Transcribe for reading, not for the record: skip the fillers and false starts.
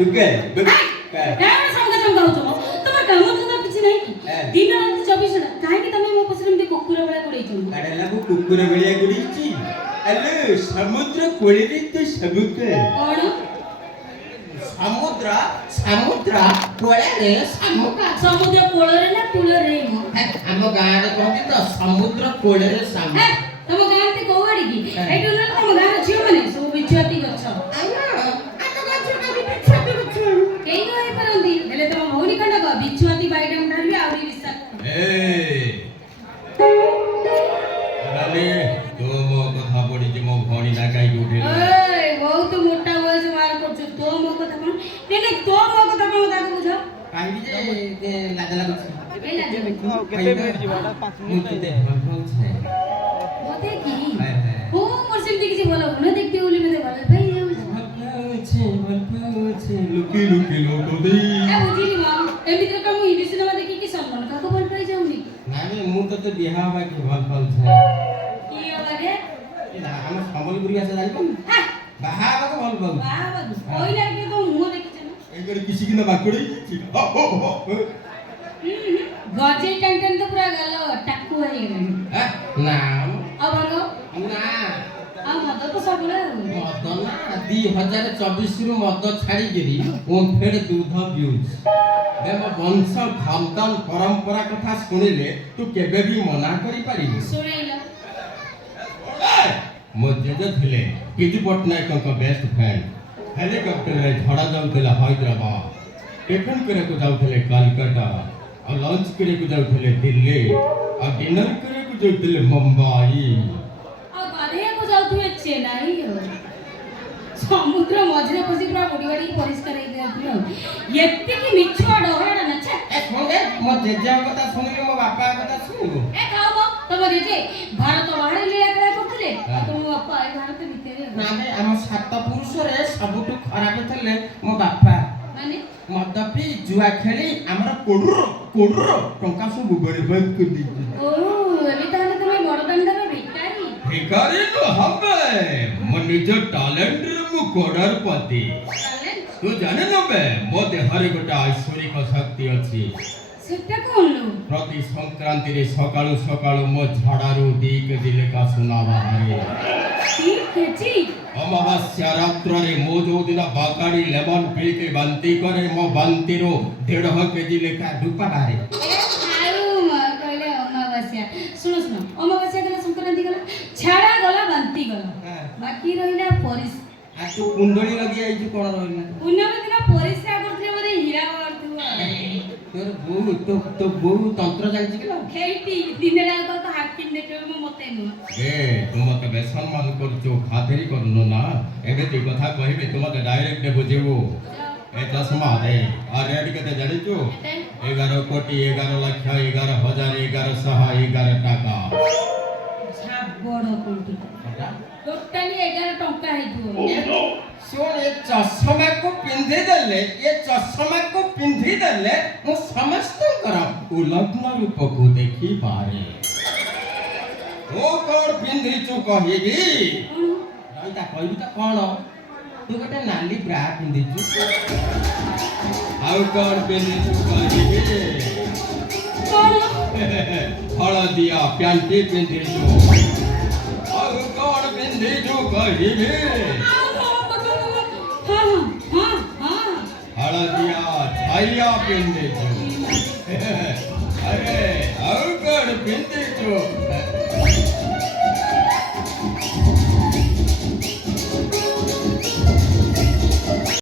bouquet तुम्हार काम धंदा किछि नहीं कि दिन रात 24 घंटा काहे कि तमे मो पसरे में कुकुर बेला गुड़ै छु अरे लागू कुकुर बेलिया गुड़ीची अले समुद्र कोळीरी तो सबुके कोण समुद्र समुद्र कोळरे समुद्र कोळरे ना कुळरे हम गाँ रे कहती तो समुद्र कोळरे साम तम गाँ ते कोवाडी की एटु न तम गाँ छियो माने सब बिछाती गछ केही गए परंदी हेले तम भौनी खंड ग बिछुआती बाइडम ढाली आउरी विसा ए रानी तो मो कथा पड़ी जे मो भौनी ना काई उठे ए बहुत मोटा वयस मार करछु तो मो कथा कोन ने तो मो कथा कोन ता बुझा काई जे लाज लागछ ए लाज केते मिनिट जीवाटा 5 मिनिट दे बोते की हो मोर सिमती किछि बोला न देखते ओली में दे बोला भाई लुकी लुकी लोग दे ए बुझिली मां ए मित्र का मु हिंदी सिनेमा देखि कि सम्मान का बोल पाई जाउनी नानी मु तो बिहा बा के भल पाउ छ की बारे ना हम संबलपुरी आसे जानि कोन बाहा बा के भल पाउ वाह वाह ओइ लागे तो मुंह देखि छ एकर किसी की ना बाकुड़ी हो हो गजे टन तो पूरा गलो टाकू हो गेलनी ना अब नो ना आ मद तो सबले मद ना 2024 रु मद छाड़ी गिरी ओमफेड दूध पिउछ देम वंश खानदान परंपरा कथा सुनिले तू केबे भी मना करि पारिबो सुनैला मो जेजे थिले केजी पटनायक का बेस्ट फ्रेंड हेलीकॉप्टर रे झड़ा जाउथला हैदराबाद टिफिन करे को जाउथले कलकत्ता और लंच करे को जाउथले दिल्ली और डिनर करे को जाउथले मुंबई आ गाधे को जाउथुए चेन्नई हो समुद्र मझरे पसी पूरा बडी बडी परिष्कार हे गयो एत्ते की मिछुआ डहड़ा न छे ए खोगे मो जेजे कथा सुनिले मो बापा कथा सुनिबो ए खाओ तम जेजे भारत बाहर लीला करा करथले तुम बापा ए भारत भीतर नामे हम सात पुरुष रे सबटु खराब थले मो बापा माने मद पी जुआ खेली हमर कोडुर टंका सब बर्बाद कर दी ओ एबे ताले तुम बड़ दंडर भिखारी भिखारी तो हबे मो निज टैलेंट रे मु कोडर पति तू जाने न बे मो देहरे गोटा ऐश्वरिक शक्ति अछि सेटा कोन लो प्रति संक्रांति रे सकाळु सकाळु मो झाडारू दी के दिले का सुनावा है ठीक है जी अमावास्या रात्र रे मो जो दिन बाकाड़ी लेमन पी के बांती करे मो बांती रो 1.5 केजी लेखा दुपा बारे ए खाऊ म कहले अमावास्या सुनो सुनो अमावास्या गला संक्रांति गला छाड़ा गला बांती गला बाकी रहिला परिस आ तू कुंडली लगी आई छु कोन रहइना पुनम दिन परिस्या करथले मते हीरा वरथुआ तोर बो बो तंत्र जानि कि ना खेटी दिने रात तो हाकिन देखे म मते न ए तुम मते बेसम्मान करछो खातिरी करनो ना एबे तू कथा कहिबे तुम मते डायरेक्ट बुझेबो ए चश्मा दे आ रेड कते जानि छु 11 कोटी 11 लाख 11,000 टाका छाप बड़ कोटी टोटली 11 टंका हेतु सुन ये चश्मा को पिंधि देले मु समस्त करा उलग्न रूप को देखि पारे ओ कोन पिंधि छु कहिबी राइता कहबी त कोन तू गटे नाली ब्रा पिंधि छु आउ कोन पिंधि छु कहिबी कोन हळदिया प्यांटी पिंधि छु आउ कोन पिंधि छु कहिबी हळदिया छाया पिंधि छु अरे आउ कोन पिंधि छु